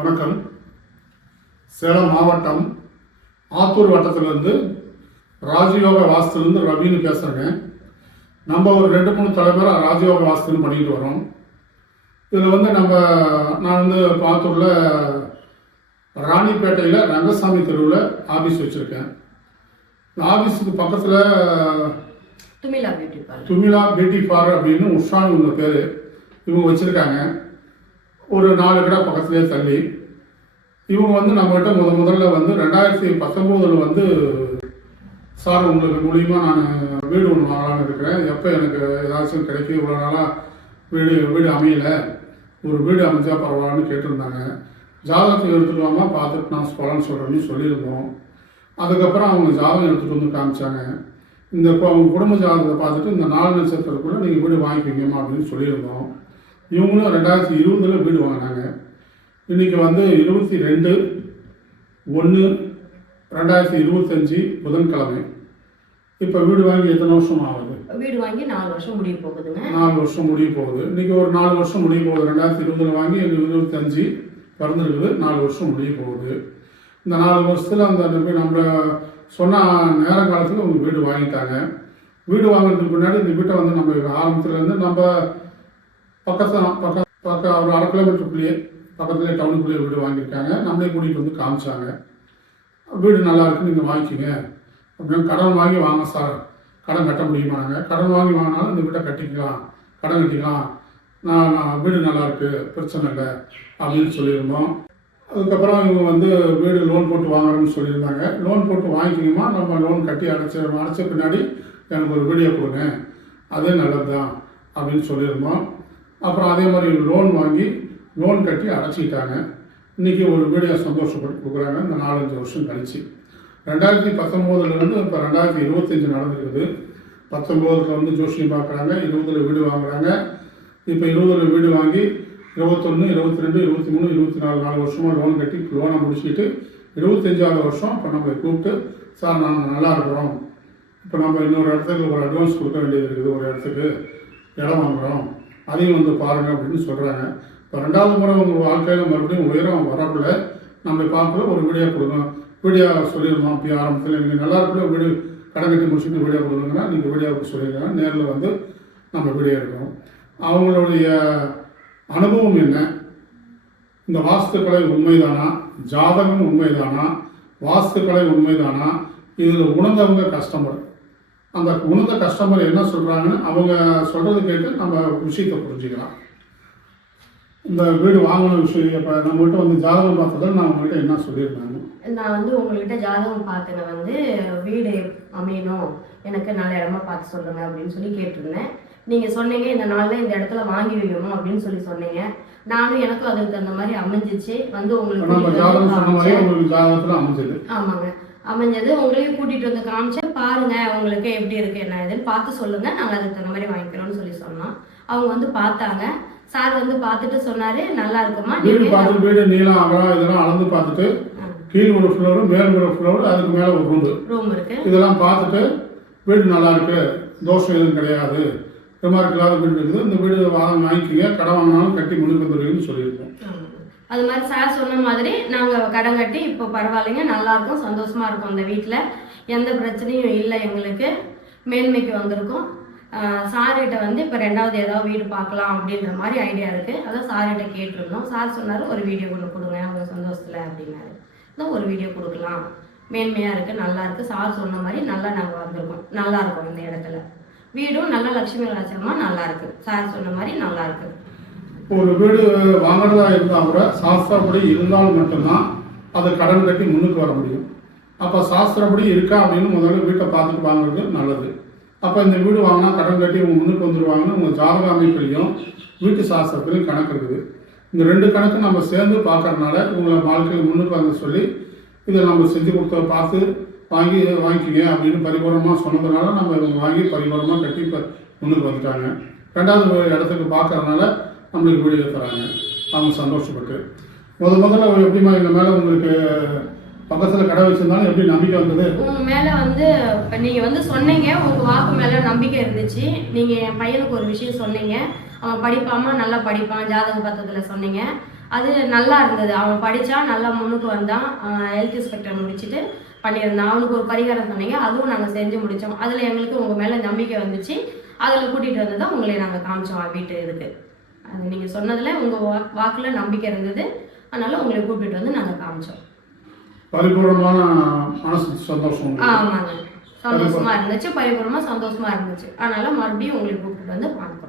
வணக்கம். சேலம் மாவட்டம் ஆத்தூர் வட்டத்திலிருந்து ராஜயோக வாஸ்துலேருந்து ரவின்னு பேசுகிறேங்க. நம்ம ஒரு 2-3 தலைமுறை ராஜயோக வாஸ்துன்னு பண்ணிட்டு வரோம். இதில் நான் ஆத்தூரில் ராணிப்பேட்டையில் ரங்கசாமி தெருவில் ஆஃபீஸ் வச்சுருக்கேன். இந்த ஆஃபீஸுக்கு பக்கத்தில் துமிலா பியூட்டி பார்லர் அப்படின்னு உஷான்னு உள்ள பேர் இவங்க வச்சுருக்காங்க. ஒரு 4 கடை பக்கத்துலேயே தள்ளி இவங்க நம்மகிட்ட முதல்ல 2019 சார் உங்களுக்கு மூலியமாக நான் வீடு ஒன்று வாங்கலான்னு இருக்கிறேன், எப்போ எனக்கு ஏதாச்சும் கிடைக்கும், இவ்வளோ நாளாக வீடு அமையலை, ஒரு வீடு அமைஞ்சா பரவாயில்லன்னு கேட்டிருந்தாங்க. ஜாதகத்தை எடுத்துகிட்டு வாங்க பார்த்துட்டு நான் பலன்னு சொல்கிறேன்னு சொல்லியிருந்தோம். அதுக்கப்புறம் அவங்க ஜாதகம் எடுத்துகிட்டு வந்து காமிச்சாங்க. அவங்க குடும்ப ஜாதகத்தை பார்த்துட்டு இந்த 4 நட்சத்திரத்துக்குள்ள நீங்கள் வீடு வாங்கிக்கிங்கம்மா அப்படின்னு சொல்லியிருந்தோம். இவங்களும் 2020 வீடு வாங்கினாங்க. இன்றைக்கி 22/1/2025 புதன்கிழமை. இப்போ வீடு வாங்கி எத்தனை வருஷம் ஆகுது? வீடு வாங்கி 4 வருஷம் முடிய போகுதுங்க. 4 வருஷம் முடிய போகுது. இன்றைக்கி ஒரு 4 வருஷம் முடிய போகுது. 2020 வாங்கி 2025 பிறந்திருக்குது. 4 வருஷம் முடிய போகுது. இந்த 4 வருஷத்தில் நம்ம சொன்ன நேரங்காலத்துக்கு அவங்க வீடு வாங்கிட்டாங்க. வீடு வாங்குறதுக்கு முன்னாடி இந்த வீட்டை நம்ம ஆரம்பத்துலேருந்து நம்ம பக்கம் ஒரு 1/2 கிலோமீட்டருக்குள்ளேயே பக்கத்துலேயே டவுனுக்குள்ளேயே வீடு வாங்கியிருக்காங்க. நம்மளே கூட்டிகிட்டு வந்து காமிச்சாங்க. வீடு நல்லா இருக்குது, நீங்கள் வாங்கிக்கிங்க அப்படின்னு. கடன் வாங்கி வாங்க சார், கடன் கட்ட முடியுமானாங்க. கடன் வாங்கி வாங்கினாலும் இந்த வீட்டை கட்டிக்கலாம், கடன் கட்டிக்கலாம், நான் வீடு நல்லா இருக்குது, பிரச்சனை இல்லை அப்படின்னு சொல்லியிருந்தோம். அதுக்கப்புறம் இவங்க வீடு லோன் போட்டு வாங்குறோன்னு சொல்லியிருந்தாங்க. லோன் போட்டு வாங்கிக்கிங்கம்மா, நம்ம லோன் கட்டி அடைச்ச பின்னாடி எனக்கு ஒரு வீடியோ கொடுங்க, அதே நல்லது தான் அப்படின்னு சொல்லியிருந்தோம். அப்புறம் அதே மாதிரி லோன் வாங்கி லோன் கட்டி அடைச்சிக்கிட்டாங்க. இன்றைக்கி ஒரு வீடியோ சந்தோஷப்பட்டு கொடுக்குறாங்க. இந்த 4-5 வருஷம் கழிச்சு 2019 இப்போ 2025 நடந்துருக்குது. 19 ஜோசியம் பார்க்குறாங்க, 20 வீடு வாங்குறாங்க. இப்போ 20 வீடு வாங்கி 21, 22, 23, 24 4 வருஷமாக லோன் கட்டி லோனை முடிச்சுட்டு 25ஆவது வருஷம் இப்போ நம்மளை கூப்பிட்டு சார் நாங்கள் நல்லா இருக்கிறோம், இப்போ நம்ம இன்னொரு இடத்துக்கு ஒரு அட்வான்ஸ் கொடுக்க வேண்டியது இருக்குது, ஒரு இடத்துக்கு இடம் வாங்குகிறோம், அதையும் பாருங்கள் அப்படின்னு சொல்கிறாங்க. இப்போ 2வது முறை உங்கள் வாழ்க்கையில் மறுபடியும் உயரம் வரக்குள்ள நம்ம பார்க்கல ஒரு வீடியோ கொடுங்க. வீடியோ சொல்லியிருந்தோம் அப்படி ஆரம்பத்தில், நீங்கள் நல்லா இருக்கிற வீடு கடன் கட்டி முடிச்சுட்டு வீடியோ கொடுங்கன்னா நீங்கள் வீடியோவுக்கு சொல்லியிருக்காங்க. நேரில் நம்ம வீடியோ எடுக்கிறோம். அவங்களுடைய அனுபவம் என்ன, இந்த வாஸ்துக்கலை உண்மைதானா, ஜாதகம் உண்மைதானா, வாஸ்துக்கலை உண்மைதானா, இதில் உணர்ந்தவங்க கஸ்டமர், அந்த உணர்ந்த கஸ்டமர் என்ன சொல்கிறாங்கன்னு அவங்க சொல்கிறது கேட்டு நம்ம விஷயத்தை புரிஞ்சுக்கலாம். இந்த வீடு வாங்கணும் விஷயம் இப்போ நம்மகிட்ட ஜாதகம் பார்த்ததில் நான் உங்கள்கிட்ட என்ன சொல்லியிருந்தாங்க, நான் உங்கள்கிட்ட ஜாதகம் பார்த்தேங்க, வீடு அமையணும், எனக்கு நல்ல இடமா பார்த்து சொல்லுங்கள் அப்படின்னு சொல்லி கேட்டிருந்தேன். நீங்கள் சொன்னீங்க இந்த நாளில் இந்த இடத்துல வாங்கி வைக்கணும் அப்படின்னு சொன்னீங்க. நானும் எனக்கும் அதுக்கு தகுந்த மாதிரி அமைஞ்சிச்சு. உங்களுக்கு ஆமாங்க அமைஞ்சது. உங்களையும் கூட்டிகிட்டு வந்து காமிச்சேன். பாருங்கள் உங்களுக்கு எப்படி இருக்குது என்ன இதுன்னு பார்த்து சொல்லுங்கள், நாங்கள் அதுக்கு தகுந்த மாதிரி வாங்கிக்கிறோம்னு சொன்னோம். அவங்க பார்த்தாங்க. சார் பார்த்துட்டு சொன்னார் நல்லா இருக்குமா, வீடு நீளம் அகலம் இதெல்லாம் அளந்து பார்த்துட்டு கீழ் ஒரு ஃப்ளோரு மேல் ஒரு ஃப்ளோரு அதுக்கு மேலே ஒரு ரூம் இருக்குது, இதெல்லாம் பார்த்துட்டு வீடு நல்லா இருக்குது, தோஷம் எதுவும் கிடையாது, ரிமார்க் இல்லாத வீடு இருக்குது, இந்த வீடு வாங்கிக்கிங்க, கடன் வாங்கினாலும் கட்டி முடிவு வந்துருவீங்கன்னு சொல்லியிருக்கோம். அது மாதிரி சார் சொன்ன மாதிரி நாங்கள் கடன் கட்டி இப்போ பரவாயில்லைங்க, நல்லா இருக்கும், சந்தோஷமாக இருக்கும். அந்த வீட்டில் எந்த பிரச்சனையும் இல்லை, எங்களுக்கு மேன்மைக்கு வந்திருக்கும். சார்கிட்ட இப்போ 2வது ஏதாவது வீடு பார்க்கலாம் அப்படின்ற மாதிரி ஐடியா இருக்குது. அதான் சார்கிட்ட கேட்டிருந்தோம். சார் சொன்னார் ஒரு வீடியோ ஒன்று கொடுங்க அவங்க சந்தோஷத்தில் அப்படின்னாரு. தான் ஒரு வீடியோ கொடுக்கலாம், மேன்மையாக இருக்குது, நல்லா இருக்குது. சார் சொன்ன மாதிரி நல்லா நாங்கள் வந்திருக்கோம், நல்லா இருக்கும். இந்த இடத்துல வீடும் நல்லா லட்சுமி கலாச்சாரமாக நல்லா இருக்குது. சார் சொன்ன மாதிரி நல்லா இருக்குது. ஒரு வீடு வாங்குறதா இருந்தால் கூட சாஸ்திரப்படி இருந்தால் மட்டும்தான் அதை கடன் கட்டி முன்னுக்கு வர முடியும். அப்போ சாஸ்திரப்படி இருக்கா அப்படின்னு முதல்ல வீட்டை பார்த்துட்டு வாங்குறது நல்லது. அப்போ இந்த வீடு வாங்கினா கடன் கட்டி உங்கள் முன்னுக்கு வந்துடுவாங்கன்னு உங்கள் ஜாதக அமைப்புலையும் வீட்டு சாஸ்திரத்துலையும் கணக்கு இருக்குது. இந்த 2 கணக்கு நம்ம சேர்ந்து பார்க்கறதுனால உங்களை வாழ்க்கையில் முன்னுக்கு வந்து சொல்லி இதை நம்ம செஞ்சு கொடுத்த பார்த்து வாங்கிக்கிங்க அப்படின்னு பரிபூர்ணமாக சொன்னதுனால நம்ம இவங்க வாங்கி பரிபூர்ணமாக கட்டி இப்போ முன்னுக்கு வந்துட்டாங்க. 2வது இடத்துக்கு பார்க்கறதுனால நம்மளுக்கு வீடு தராங்க. அவங்க சந்தோஷப்பட்டு முதல்ல எப்படிமா எங்கள் மேலே உங்களுக்கு பக்கத்தில் கடை வச்சிருந்தாலும் எப்படி நம்பிக்கை வந்தது? உங்க மேல வந்து இப்போ நீங்க வந்து சொன்னீங்க, உங்க வாக்கு மேல நம்பிக்கை இருந்துச்சு. நீங்க என் பையனுக்கு ஒரு விஷயம் சொன்னீங்க, அவன் படிப்பாமா, நல்லா படிப்பான், ஜாதக பத்திரத்துல சொன்னீங்க. அது நல்லா இருந்தது. அவன் படிச்சா நல்லா முன்னுக்கு வந்தான். ஹெல்த் இன்ஸ்பெக்டர் முடிச்சுட்டு பண்ணியிருந்தான். அவனுக்கு ஒரு பரிகாரம் சொன்னீங்க, அதுவும் நாங்கள் செஞ்சு முடித்தோம். அதில் எங்களுக்கு உங்கள் மேலே நம்பிக்கை வந்துச்சு. அதில் கூட்டிகிட்டு வந்து தான் உங்களை நாங்கள் காமிச்சோம் வீட்டு இதுக்கு. அது நீங்கள் சொன்னதில் உங்கள் வாக்கில் நம்பிக்கை இருந்தது, அதனால் உங்களை கூப்பிட்டு வந்து நாங்கள் காமிச்சோம். பரிபூர்ணமான மனசு சந்தோஷம். ஆமாங்க, சந்தோஷமா இருந்துச்சு, பரிபூர்ணமாக சந்தோஷமா இருந்துச்சு. அதனால் மறுபடியும் உங்களை கூப்பிட்டு வந்து பார்க்குறோம்.